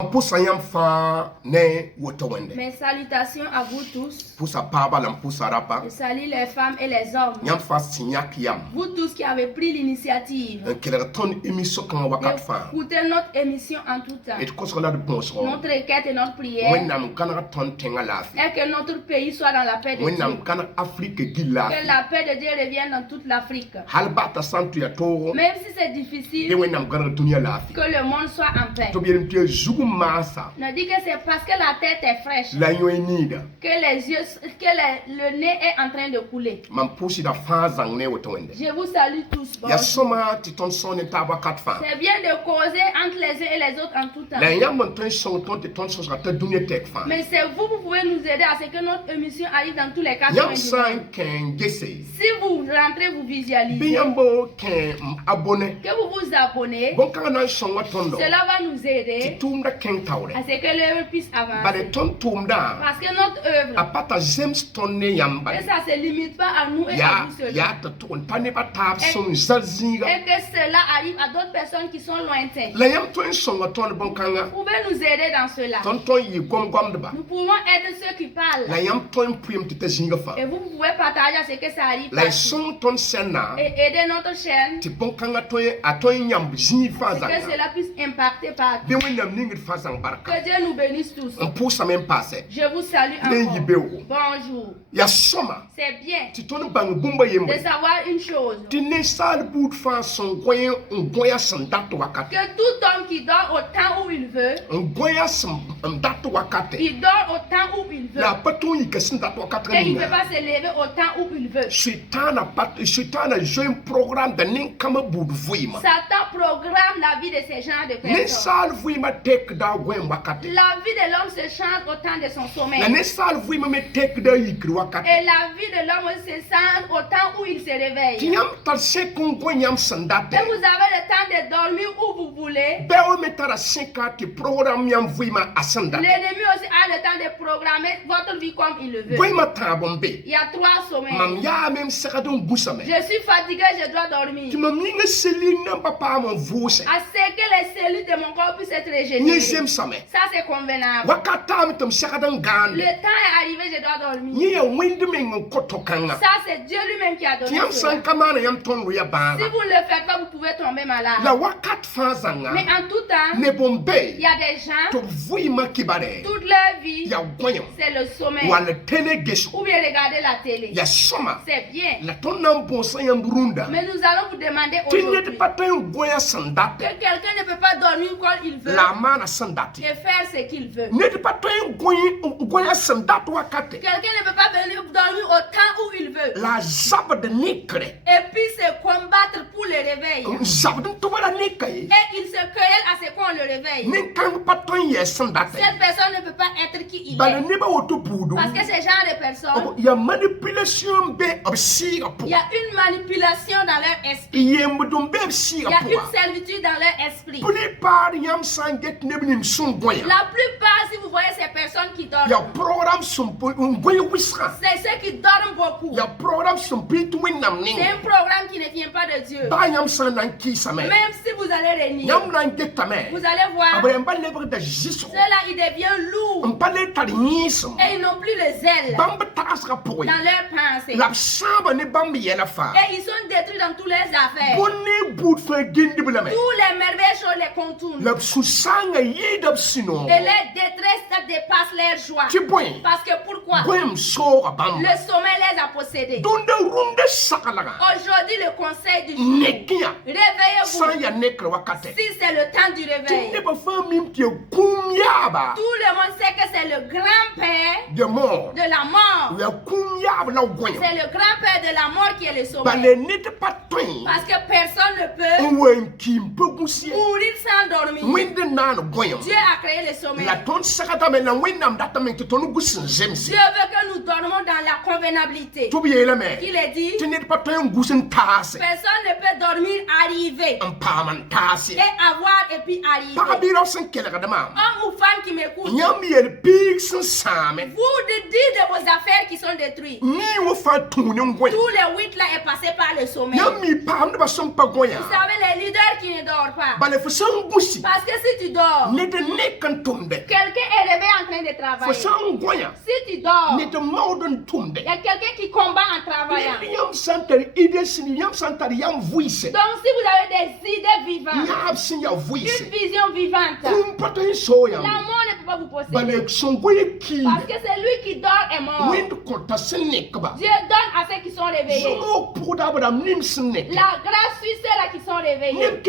Mes salutations à vous tous. Je salue les femmes et les hommes. Vous tous qui avez pris l'initiative d'écouter notre émission en tout temps. Notre requête et notre prière est que notre pays soit dans la paix de Dieu. Que la paix de Dieu revienne dans toute l'Afrique. Même si c'est difficile, que le monde soit en paix. Ne dis que c'est parce que la tête est fraîche que le nez est en train de couler. Je vous salue tous. C'est bien de causer entre les uns et les autres en tout temps. Mais c'est vous pouvez nous aider à ce que notre émission arrive dans tous les cas. Si vous rentrez, vous visualisez, que vous vous abonnez, cela va nous aider à ce que l'œuvre puisse avancer. Parce que notre œuvre, et ça ne se limite pas à nous et à vous seuls. Et que cela arrive à d'autres personnes qui sont lointaines. Vous pouvez nous aider dans cela. Nous pouvons aider ceux qui parlent. Et vous pouvez partager à ce que ça arrive et aider notre chaîne pour que cela puisse impacter partout. Que Dieu nous bénisse tous. Je vous salue encore. Bonjour. C'est bien de savoir une chose. Que tout homme qui dort au temps où il veut, il dort au temps où il veut. Et il ne peut pas se lever au temps où il veut. Satan programme la vie de ces gens de personnes. La vie de l'homme se change au temps de son sommeil. Et la vie de l'homme se change au temps où il se réveille. Et vous avez le temps de dormir où vous voulez. L'ennemi aussi a le temps de programmer votre vie comme il le veut. Il y a 3 sommeils. Je suis fatigué, je dois dormir. À ce que les cellules de mon corps puissent être régénérées. Ça c'est convenable. Le temps est arrivé, je dois dormir. Ça c'est Dieu lui-même qui a donné cela. Si vous ne le faites pas, vous pouvez tomber malade. Mais en tout temps, il y a des gens, toute leur vie, c'est le sommeil. Ou bien regarder la télé. C'est bien. Mais nous allons vous demander aujourd'hui que quelqu'un ne peut pas dormir quand il veut et faire ce qu'il veut. Quelqu'un ne peut pas venir dormir au temps où il veut. Et puis se combattre pour le réveil. Et il se querelle à ce qu'on le réveille. Cette personne ne peut pas être qui il est. Parce que ce genre de personnes, il y a une manipulation dans leur esprit. Il y a une servitude dans leur esprit. La plupart, si vous voyez ces personnes qui dorment, c'est ceux qui dorment beaucoup. C'est un programme qui ne vient pas de Dieu. Même si vous allez régner, vous allez voir, ceux-là, ils deviennent lourds. Et ils n'ont plus les ailes dans leurs pensées. Et ils sont détruits dans toutes les affaires. Tous les merveilles choses les contournent. Et les détresses dépassent leur joie. Parce que pourquoi? Le sommeil les a possédés. Aujourd'hui, le conseil du jour. Réveillez-vous. Si c'est le temps du réveil. Tout le monde sait que c'est le grand-père de la mort. C'est le grand-père de la mort qui est le sommeil. Parce que personne ne peut mourir sans dormir. Dieu a créé le sommeil. Dieu veut que nous dormons dans la convenabilité. Il est dit, personne ne peut dormir arriver et avoir et puis arriver. Homme ou vous femmes qui m'écoutez, vous de dire de vos affaires qui sont détruites. Tous les 8 là est passé par le sommeil. Vous savez, les leaders qui ne dorment pas. Parce que si tu dors, quelqu'un est réveillé en train de travailler. Si tu dors, il y a quelqu'un qui combat en travaillant. Donc si vous avez des idées vivantes, une vision vivante, l'amour ne peut pas vous posséder. Parce que celui qui dort est mort. Dieu donne à ceux qui sont réveillés. La grâce suit ceux-là qui sont réveillés.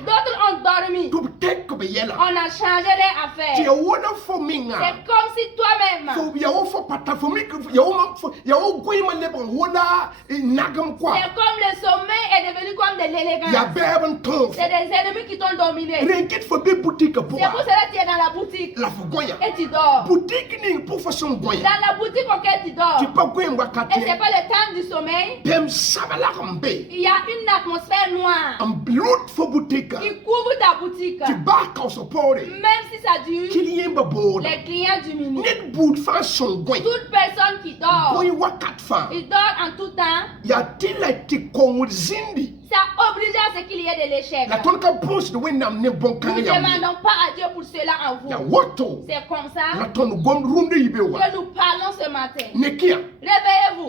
D'autres ont dormi. On a changé les affaires. C'est comme si toi-même, c'est comme le sommeil est devenu comme de l'élégance. C'est des ennemis qui t'ont dominé. C'est pour cela que tu es dans la boutique et tu dors. Dans la boutique auquel tu dors, et c'est pas le temps du sommeil, il y a une atmosphère noire qui couvre ta boutique. Même si ça dure, les clients diminuent. Toute personne qui dort, il dort en tout temps. Ça oblige à ce qu'il y ait de l'échec. Nous ne demandons pas à Dieu pour cela en vous. C'est comme ça que nous parlons ce matin. Réveillez-vous.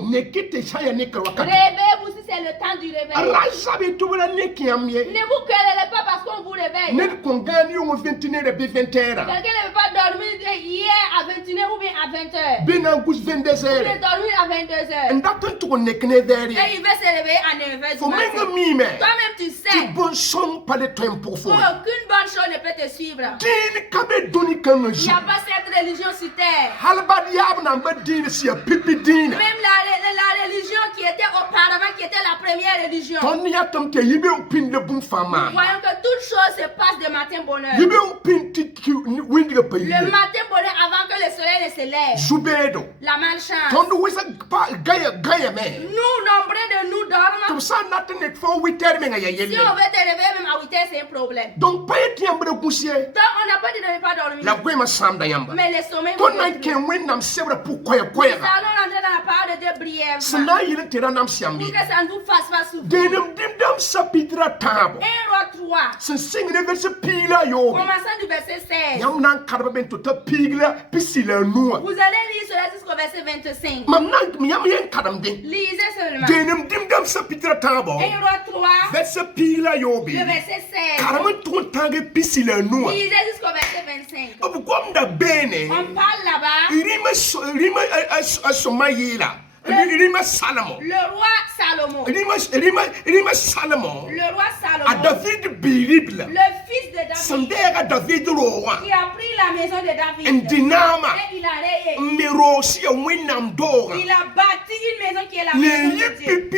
Réveillez-vous si c'est le temps du réveil. Ne vous querellez pas parce qu'on vous réveille. Quelqu'un ne veut pas dormir hier à 21h ou bien à 20h. Vous voulez dormir à 22h. Et il va se réveiller à 9h du matin. Toi-même tu sais qu'aucune bonne chose ne peut te suivre. Il n'y a pas cette religion sur terre. Même la religion qui était auparavant, qui était la première religion. Voyons que toute chose se passe de matin bonheur. Le matin bonheur avant que le soleil ne se lève. La malchance. Nous, nombreux de nous dormons. Si on veut te réveiller même à 8h, c'est un problème. Donc on n'a pas dit de ne pas dormir. Mais le sommeil vous détruit. Nous allons entrer dans la parole de Dieu brièvement. Pour que ça ne vous fasse pas souffrir. 1 Roi 3. Commençant du verset 16. Vous allez lire cela jusqu'au verset 25. Lisez seulement. 1 Roi 3. Le verset 16. Lisez jusqu'au verset 25. On parle là-bas. Le roi Salomon. Le roi Salomon. Le fils de David. Qui a pris la maison de David. Et il a rayé. Il a bâti une maison qui est la maison de Dieu.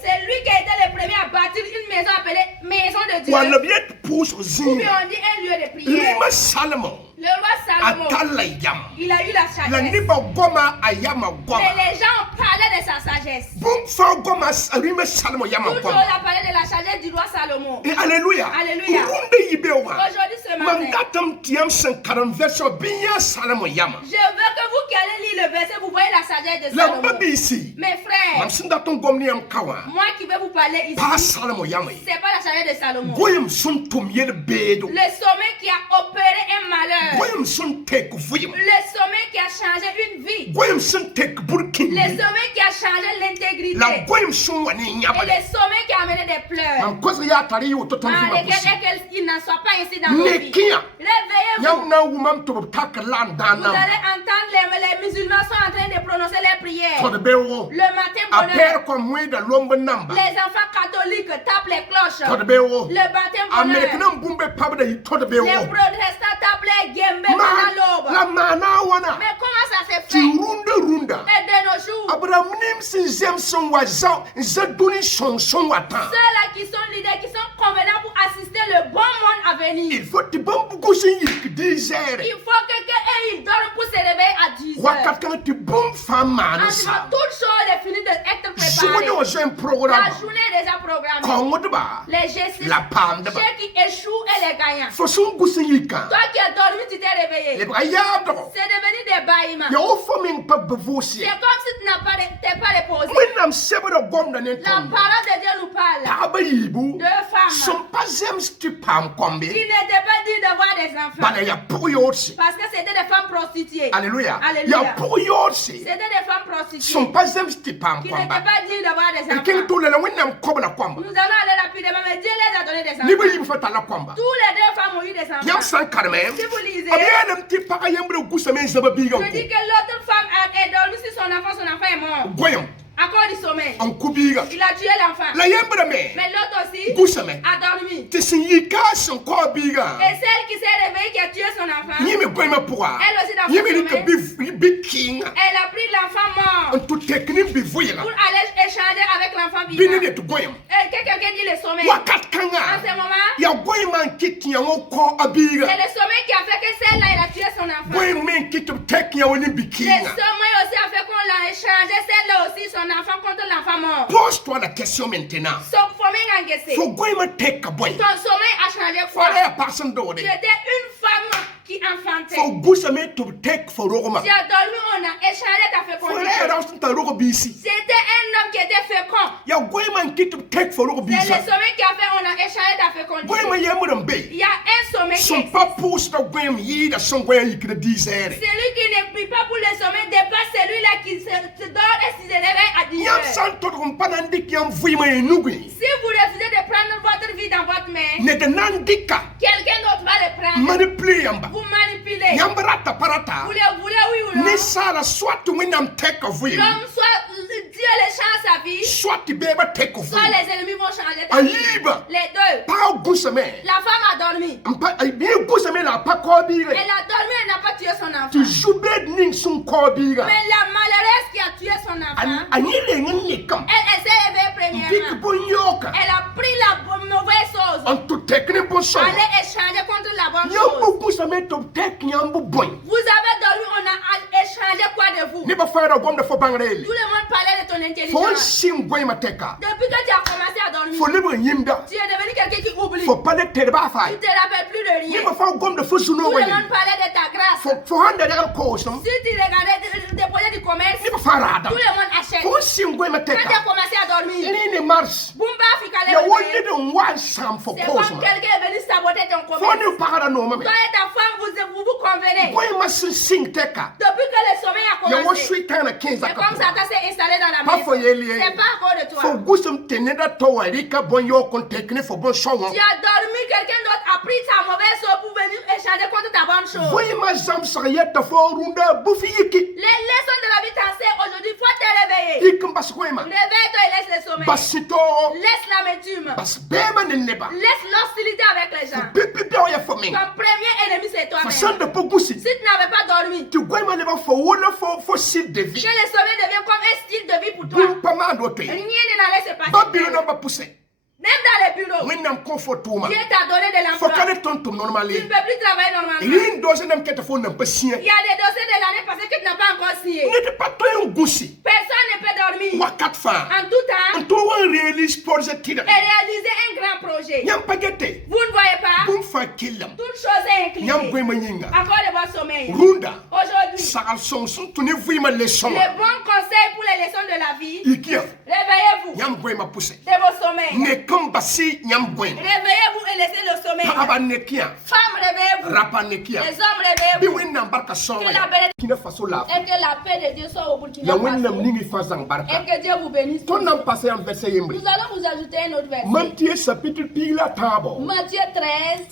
C'est lui qui a été le premier à bâtir une maison appelée maison de Dieu. Ou bien on dit un lieu de prière. Le roi Salomon, il a eu la sagesse. Mais les gens parlaient de sa sagesse. Toujours on a parlé de la sagesse du roi Salomon. Et alléluia. Alléluia. Aujourd'hui ce matin, je veux que vous qui allez lire le verset, vous voyez la sagesse de Salomon. Mes frères, moi qui vais vous parler ici, c'est pas la sagesse de Salomon. Le sommeil qui a opéré un malheur. Le sommeil qui a changé une vie. Le sommeil qui a changé l'intégrité. Et le sommeil qui a amené des pleurs. Il n'en soit pas ainsi dans nos vies. Réveillez-vous. Vous allez entendre les musulmans sont en train de prononcer les prières. Le matin bonheur. Les enfants catholiques tapent les cloches. Le baptême bonheur. Les protestants tapent les guembes. Mais comment ça s'est fait? Et de nos jours, ceux-là qui sont leaders, qui sont convenants pour assister le bon monde à venir. Il faut que quelqu'un dorme pour se réveiller à 10 heures. Toute chose est finie d'être préparée. préparés. La journée est déjà programmée. Les G6, ceux qui échouent et les gagnants. Toi qui as dormi, tu t'es réveillé. C'est devenu des bâillements. C'est comme si tu t'es pas reposé. La parole de Dieu nous parle de femmes qui n'étaient pas dignes d'avoir des enfants. Parce que c'était des femmes prostituées. Alléluia. Alléluia. C'était des femmes prostituées qui n'étaient pas dignes d'avoir des enfants. Nous allons aller rapidement, mais Dieu les a donné des enfants. Tous les deux femmes ont eu des enfants. Si vous lisez, je dis que l'autre femme a dormi sur son enfant est mort. À cause du sommeil. Il a tué l'enfant. Mais l'autre aussi a dormi. Et celle qui s'est réveillée qui a tué son enfant, elle aussi dans son sommeil, elle a pris l'enfant mort pour aller échanger avec l'enfant vivant. Et quelqu'un dit le sommeil. En ce moment, c'est le sommeil qui a fait que celle-là elle a tué son enfant. Le sommeil aussi a fait qu'on l'a échangé celle-là aussi son enfant contre l'enfant mort. Pose-toi la question maintenant. Ton sommeil a changé quoi? Tu étais une femme qui enfantait. Tu as dormi, on a échangé ta fécondité. C'était un homme qui était fécond. C'est le sommeil qui a fait on a échangé ta fécondité. Il y a un sommeil qui existe. Celui qui ne prie pas pour le sommeil dépasse celui-là qui se dort et se réveille à 10 heures. Si vous refusez de prendre votre vie dans votre main, quelqu'un d'autre va le prendre. Vous manipulez. Vous le voulez, oui ou non? L'homme soit Dieu le change sa vie, soit les ennemis vont changer ta vie. Les deux. La femme a dormi. Elle a dormi, elle n'a pas tué son enfant. Mais la malheureuse qui a tué son enfant, elle s'est réveillée premièrement. Elle a pris la mauvaise chose. Elle a échangé contre la bonne chose. Vous avez dormi, on a échangé quoi de vous? Tout le monde parlait de ton intelligence. Depuis que tu as commencé à dormir, tu es devenu quelqu'un qui oublie. Tu ne te rappelles plus de rien. Tout le monde parlait de ta grâce. Si tu regardais des projets du commerce, tout le monde achète. Quand tu as commencé à dormir, Bumba Africa c'est comme quelqu'un est venu saboter ton commerce. Toi et ta femme, vous convenez. Depuis que le sommeil a commencé, c'est comme Satan s'est installé dans la maison. C'est pas à cause de toi. Tu as dormi, quelqu'un d'autre a pris ta mauvaise chose pour venir échanger contre ta bonne chose. Les leçons de la vie t'enseignent aujourd'hui, il faut te réveiller. Réveille-toi et laisse le sommeil. Laisse l'amertume. Laisse l'hostilité avec les gens. Ton premier ennemi c'est toi-même. Si tu n'avais pas dormi, que le sommeil devient comme un style de vie pour toi. Rien n'allait se passer. Même dans les bureaux, Dieu t'a donné de l'emploi. Tu ne peux plus travailler normalement. Il y a des dossiers de l'année passée que tu n'as pas encore signé. Personne ne peut dormir. En tout temps, et réaliser un grand projet. Vous ne voyez pas? Toute chose est inclinée. À cause de votre sommeil. Aujourd'hui, les bons conseils pour les leçons de la vie. Réveillez-vous de vos sommeils. Réveillez-vous et laissez le sommeil. Femmes, réveillez-vous. Les hommes, réveillez-vous. Et que la paix de Dieu soit au Burkina Faso. Et que Dieu vous bénisse. Nous allons vous ajouter un autre verset. Matthieu 13.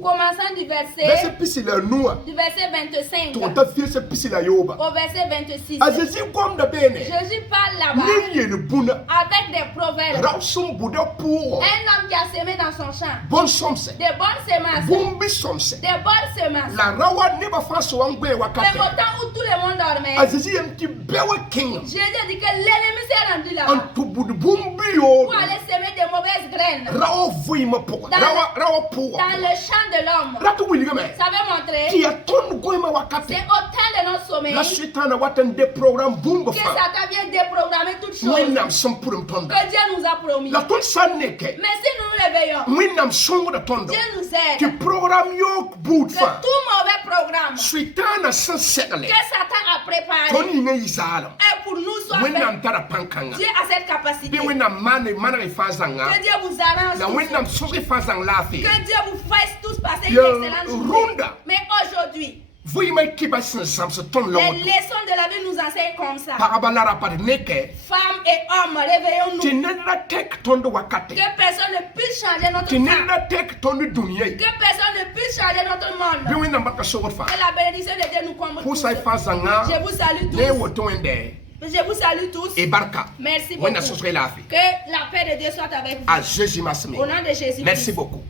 Commençant du verset 25 au verset 26. Jésus parle là-bas avec des proverbes. Un homme qui a semé dans son champ des bonnes semences. Des bonnes semences. Mais au temps où tout le monde dormait, Jésus a dit que l'ennemi s'est rendu là-bas pour aller semer des mauvaises graines dans le champ de l'homme. Ça veut montrer c'est au temps de notre sommeil. La Satan a waten des programmes boum. Que Satan vient déprogrammer toutes choses. Que Dieu nous a promis. La ton sanne Mais si nous nous réveillons, Dieu nous aide. Que programme yo bout que tout mauvais programme Satan a sans que Satan a préparé et pour nous soit fait. Dieu a cette capacité. Que Dieu vous arrange. Que Dieu vous fasse tous passer une excellente journée. Mais aujourd'hui, les leçons de la vie nous enseignent comme ça. Femmes et hommes, réveillons-nous. Que personne ne puisse changer notre temps. Que personne ne puisse changer notre monde. Que la bénédiction de Dieu nous comble tous. Je vous salue tous. Je vous salue tous. Merci beaucoup. Que la paix de Dieu soit avec vous. Au nom de Jésus. Merci beaucoup.